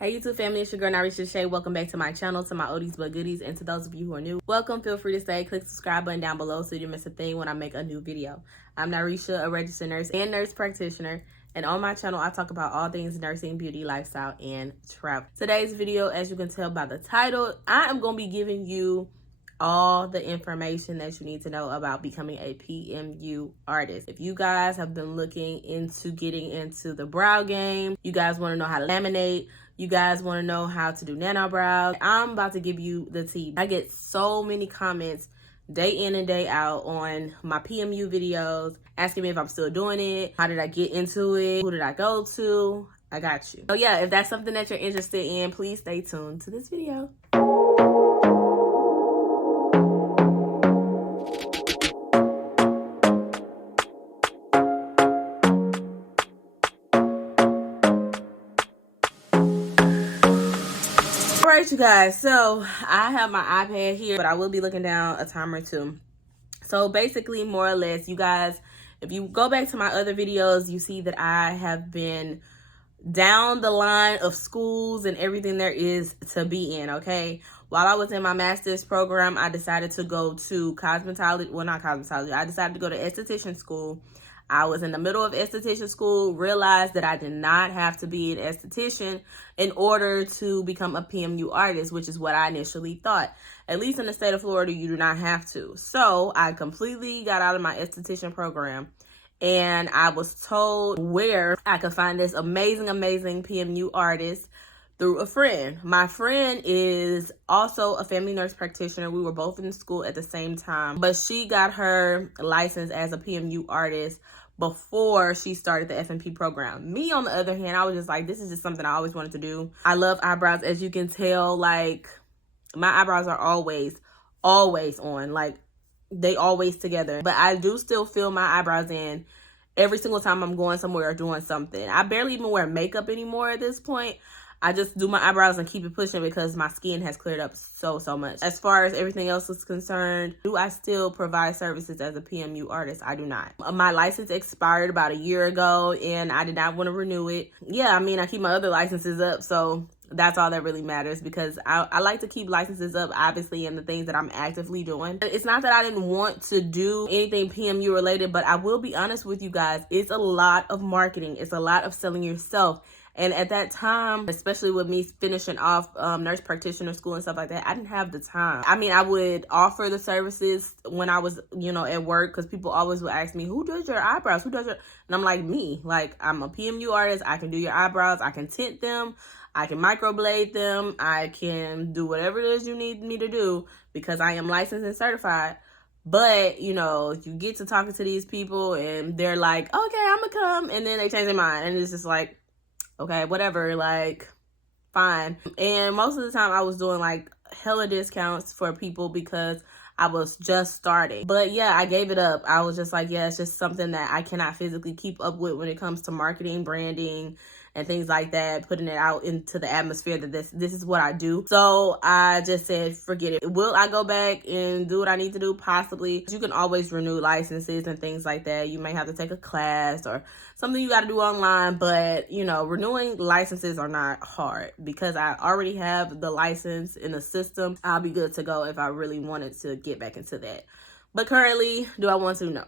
Hey YouTube family, it's your girl Narisha Shay. Welcome back to my channel, to my oldies but goodies, and to those of you who are new, welcome. Feel free to stay, click the subscribe button down below so you don't miss a thing when I make a new video. I'm Narisha, a registered nurse and nurse practitioner, and on my channel I talk about all things nursing, beauty, lifestyle, and travel. Today's video, as you can tell by the title, I am going to be giving you all the information that you need to know about becoming a PMU artist. If you guys have been looking into getting into the brow game, you guys want to know how to laminate, you guys want to know how to do nano brows, I'm about to give you the tea. I get so many comments day in and day out on my PMU videos asking me if I'm still doing it, how did I get into it, who did I go to. I got you. So yeah, if that's something that you're interested in, please stay tuned to this video. Alright, you guys, so I have my iPad here, but I will be looking down a time or two. So basically, more or less, you guys, if you go back to my other videos, you see that I have been down the line of schools and everything there is to be in, okay? While I was in my master's program, I decided to go to cosmetology, well, not cosmetology, I decided to go to esthetician school. I was in the middle of esthetician school, realized that I did not have to be an esthetician in order to become a PMU artist, which is what I initially thought. At least in the state of Florida, you do not have to. So I completely got out of my esthetician program, and I was told where I could find this amazing PMU artist through a friend. My friend is also a family nurse practitioner. We were both in school at the same time, but she got her license as a PMU artist before she started the FNP program. Me, on the other hand, I was just like, this is just something I always wanted to do. I love eyebrows. As you can tell, like, my eyebrows are always on. Like, they always together. But I do still fill my eyebrows in every single time I'm going somewhere or doing something. I barely even wear makeup anymore at this point. I just do my eyebrows and keep it pushing because my skin has cleared up so much. As far as everything else is concerned, do I still provide services as a PMU artist? I do not. My license expired about a year ago and I did not want to renew it. Yeah, I mean, I keep my other licenses up, so that's all that really matters, because I like to keep licenses up, obviously, in the things that I'm actively doing. It's not that I didn't want to do anything PMU related, but I will be honest with you guys, it's a lot of marketing. It's a lot of selling yourself. And at that time, especially with me finishing off nurse practitioner school and stuff like that, I didn't have the time. I mean, I would offer the services when I was, at work, because people always would ask me, who does your eyebrows? Who does your... And I'm like, me. Like, I'm a PMU artist. I can do your eyebrows. I can tint them. I can microblade them. I can do whatever it is you need me to do because I am licensed and certified. But, you get to talking to these people and they're like, okay, I'm going to come. And then they change their mind. And it's just like, okay, whatever, like, fine. And most of the time I was doing like hella discounts for people because I was just starting. But yeah, I gave it up. I was just like, yeah, it's just something that I cannot physically keep up with when it comes to marketing, branding, and things like that, putting it out into the atmosphere that this is what I do. So I just said, forget it. Will I go back and do what I need to do? Possibly. You can always renew licenses and things like that. You may have to take a class or something you got to do online, but renewing licenses are not hard because I already have the license in the system. I'll be good to go if I really wanted to get back into that. But currently, do I want to? No.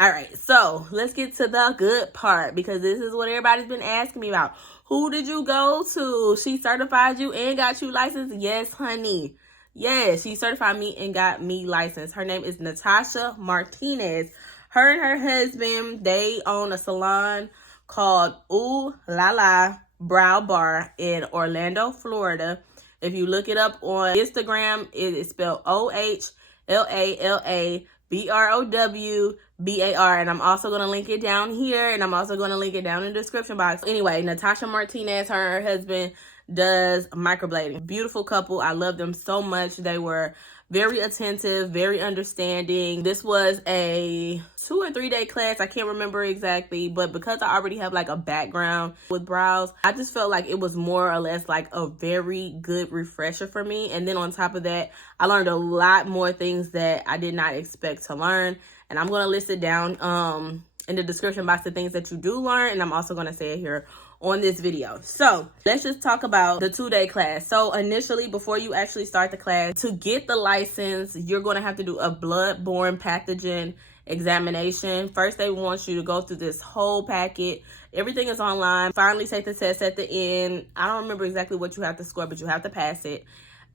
All right, so let's get to the good part, because this is what everybody's been asking me about. Who did you go to? She certified you and got you licensed? Yes, honey. Yes, she certified me and got me licensed. Her name is Natasha Martinez. Her and her husband, they own a salon called Ooh La La Brow Bar in Orlando, Florida. If you look it up on Instagram, it is spelled OHLALABROWBAR, and I'm also going to link it down here, and I'm also going to link it down in the description box. Anyway, Natasha Martinez, her and her husband does microblading. Beautiful couple. I love them so much. They were very attentive, very understanding. This was a 2 or 3 day class. I can't remember exactly, but because I already have like a background with brows, I just felt like it was more or less like a very good refresher for me. And then on top of that, I learned a lot more things that I did not expect to learn. And I'm going to list it down in the description box, the things that you do learn. And I'm also going to say it here on this video. So let's just talk about the 2-day class. So initially, before you actually start the class, to get the license, you're going to have to do a blood-borne pathogen examination. First, they want you to go through this whole packet. Everything is online. Finally take the test at the end. I don't remember exactly what you have to score, but you have to pass it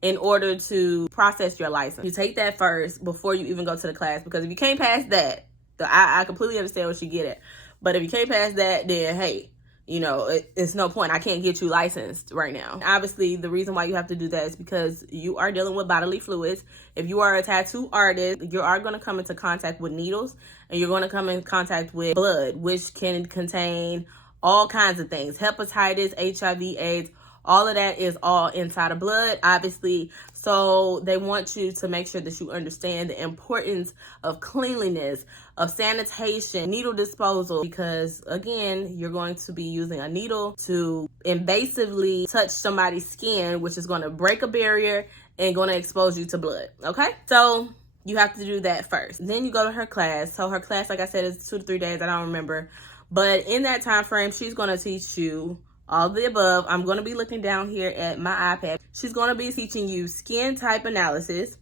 in order to process your license. You take that first before you even go to the class, because if you can't pass that, I completely understand what you get at. But if you can't pass that, then hey, you know, it's no point. I can't get you licensed right now. Obviously, the reason why you have to do that is because you are dealing with bodily fluids. If you are a tattoo artist, you are going to come into contact with needles, and you're going to come in contact with blood, which can contain all kinds of things. Hepatitis, HIV, AIDS, all of that is all inside of blood, obviously. So they want you to make sure that you understand the importance of cleanliness, of sanitation, needle disposal, because again, you're going to be using a needle to invasively touch somebody's skin, which is going to break a barrier and going to expose you to blood. Okay, so you have to do that first. Then you go to her class. So her class, like I said, is 2 to 3 days. I don't remember, but in that time frame, she's going to teach you all the above. I'm going to be looking down here at my iPad. She's going to be teaching you skin type analysis,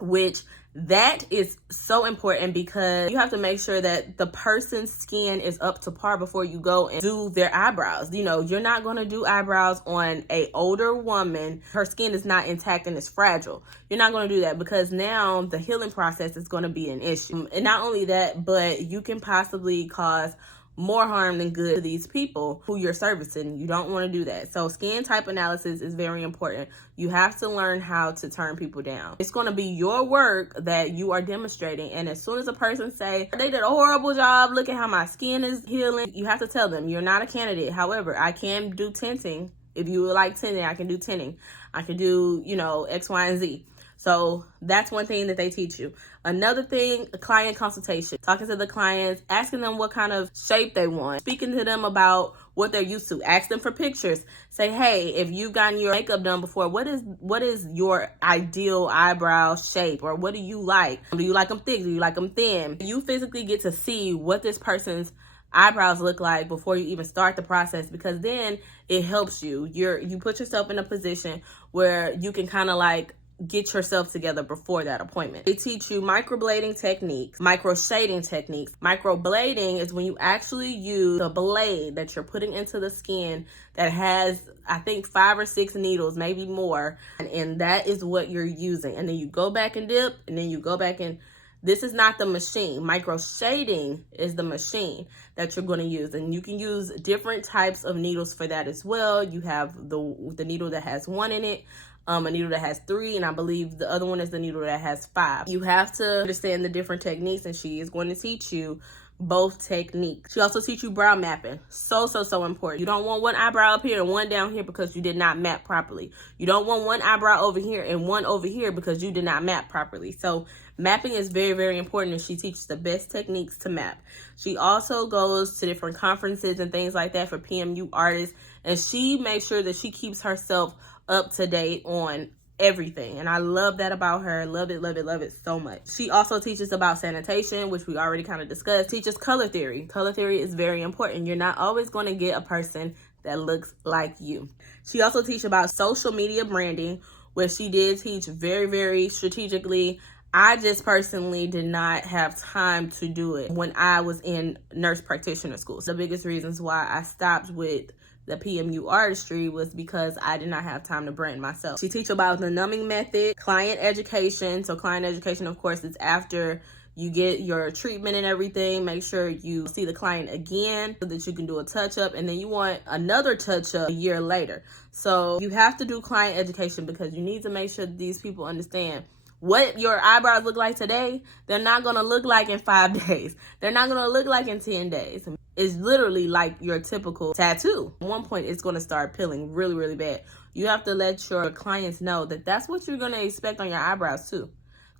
which that is so important because you have to make sure that the person's skin is up to par before you go and do their eyebrows. You know, you're not going to do eyebrows on a older woman. Her skin is not intact and it's fragile. You're not going to do that, because now the healing process is going to be an issue. And not only that, but you can possibly cause more harm than good to these people who you're servicing. You don't want to do that. So skin type analysis is very important. You have to learn how to turn people down. It's going to be your work that you are demonstrating. And as soon as a person say, they did a horrible job, look at how my skin is healing, you have to tell them you're not a candidate. However, I can do tinting. If you would like tinting, I can do tinting. I can do, you know, X, Y, and Z. So that's one thing that they teach you. Another thing, client consultation. Talking to the clients, asking them what kind of shape they want. Speaking to them about what they're used to. Ask them for pictures. Say, hey, if you've gotten your makeup done before, what is your ideal eyebrow shape? Or what do you like? Do you like them thick? Do you like them thin? You physically get to see what this person's eyebrows look like before you even start the process, because then it helps you. You put yourself in a position where you can kind of like get yourself together before that appointment. They teach you microblading techniques, micro shading techniques. Microblading is when you actually use a blade that you're putting into the skin that has, I think, 5 or 6 needles, maybe more, and that is what you're using. And then you go back and dip, and then you go back and this is not the machine. Micro shading is the machine that you're going to use, and you can use different types of needles for that as well. You have the needle that has 1 in it, a needle that has 3, and I believe the other one is the needle that has 5. You have to understand the different techniques, and she is going to teach you both techniques. She also teach you brow mapping. So important. You don't want one eyebrow up here and one down here because you did not map properly. You don't want one eyebrow over here and one over here because you did not map properly. So mapping is very important, and she teaches the best techniques to map. She also goes to different conferences and things like that for PMU artists, and she makes sure that she keeps herself up to date on everything, and I love that about her. Love it so much. She also teaches about sanitation, which we already kind of discussed. Teaches color theory. Color theory is very important. You're not always going to get a person that looks like you. She also teaches about social media branding, where she did teach very strategically. I just personally did not have time to do it when I was in nurse practitioner school. So the biggest reasons why I stopped with the PMU artistry was because I did not have time to brand myself. She teaches about the numbing method, client education. So client education, of course, is after you get your treatment and everything. Make sure you see the client again so that you can do a touch-up, and then you want another touch-up a year later. So you have to do client education because you need to make sure that these people understand what your eyebrows look like today. They're not going to look like in 5 days. They're not going to look like in 10 days. It's literally like your typical tattoo. At one point, it's going to start peeling really bad. You have to let your clients know that that's what you're going to expect on your eyebrows too.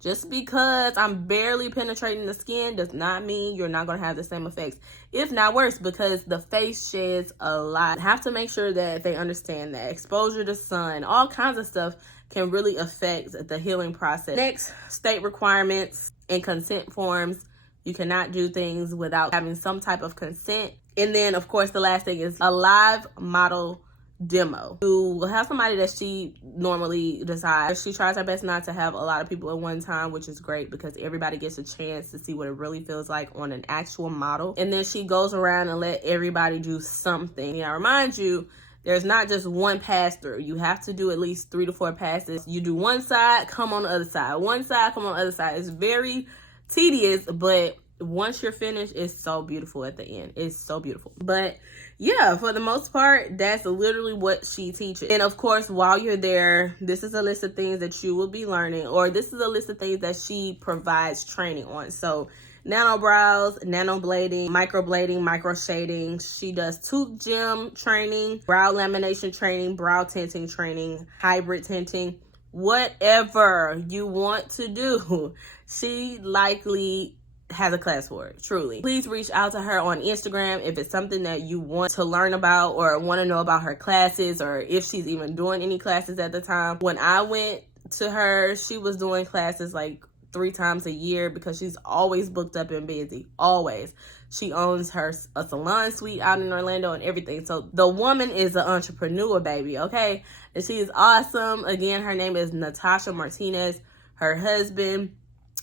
Just because I'm barely penetrating the skin does not mean you're not going to have the same effects, if not worse, because the face sheds a lot. You have to make sure that they understand that exposure to sun, all kinds of stuff can really affect the healing process. Next, state requirements and consent forms. You cannot do things without having some type of consent. And then, of course, the last thing is a live model demo. You will have somebody that she normally decides. She tries her best not to have a lot of people at one time, which is great because everybody gets a chance to see what it really feels like on an actual model. And then she goes around and let everybody do something. Yeah, I remind you, there's not just one pass through. You have to do at least 3 to 4 passes. You do one side, come on the other side. One side, come on the other side. It's very tedious, but once you're finished, it's so beautiful at the end. It's so beautiful. But yeah, for the most part, that's literally what she teaches. And of course, while you're there, this is a list of things that you will be learning, or this is a list of things that she provides training on. So nano brows, nano blading, micro shading. She does tooth gem training, brow lamination training, brow tinting training, hybrid tinting. Whatever you want to do, she likely has a class for it, truly. Please reach out to her on Instagram if it's something that you want to learn about or want to know about her classes, or if she's even doing any classes at the time. When I went to her, she was doing classes like 3 times a year because she's always booked up and busy, always. She owns a salon suite out in Orlando and everything. So the woman is an entrepreneur, baby, okay? And she is awesome. Again, her name is Natasha Martinez. Her husband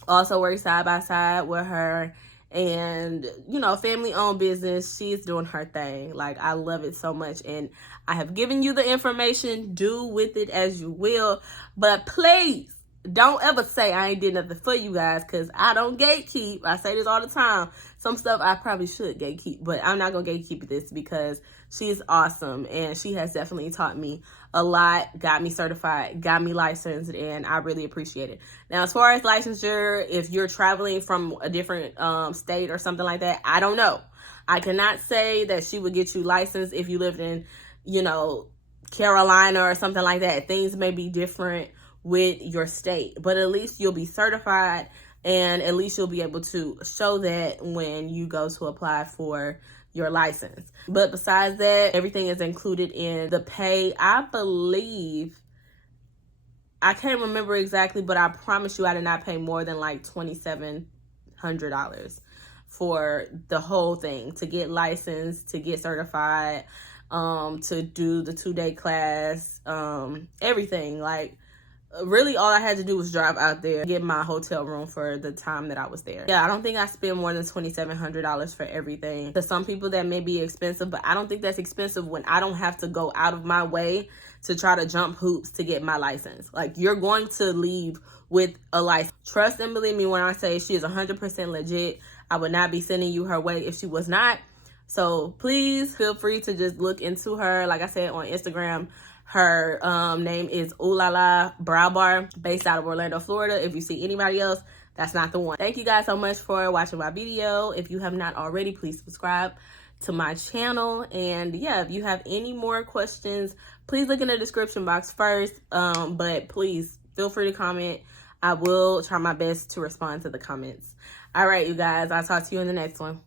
also works side by side with her, and you know, family owned business. She's doing her thing. Like, I love it so much, and I have given you the information. Do with it as you will, but please don't ever say I ain't did nothing for you guys, because I don't gatekeep. I say this all the time. Some stuff I probably should gatekeep, but I'm not gonna gatekeep this because she's awesome, and she has definitely taught me a lot, got me certified, got me licensed, and I really appreciate it. Now, as far as licensure, if you're traveling from a different state or something like that, I don't know. I cannot say that she would get you licensed if you lived in, you know, Carolina or something like that. Things may be different with your state, but at least you'll be certified, and at least you'll be able to show that when you go to apply for your license. But besides that, everything is included in the pay. I believe, I can't remember exactly, but I promise you I did not pay more than like $2,700 for the whole thing, to get licensed, to get certified, to do the 2-day class, everything. Like, really all I had to do was drive out there, get my hotel room for the time that I was there. Yeah, I don't think I spent more than $2,700 for everything. To some people that may be expensive, but I don't think that's expensive when I don't have to go out of my way to try to jump hoops to get my license. Like, you're going to leave with a license. Trust and believe me when I say she is 100% legit. I would not be sending you her way if she was not. So please feel free to just look into her. Like I said, on Instagram, her name is Ooh La La Brow Bar, based out of Orlando, Florida. If you see anybody else, that's not the one. Thank you guys so much for watching my video. If you have not already, please subscribe to my channel. And yeah, if you have any more questions, please look in the description box first. But please feel free to comment. I will try my best to respond to the comments. All right, you guys, I'll talk to you in the next one.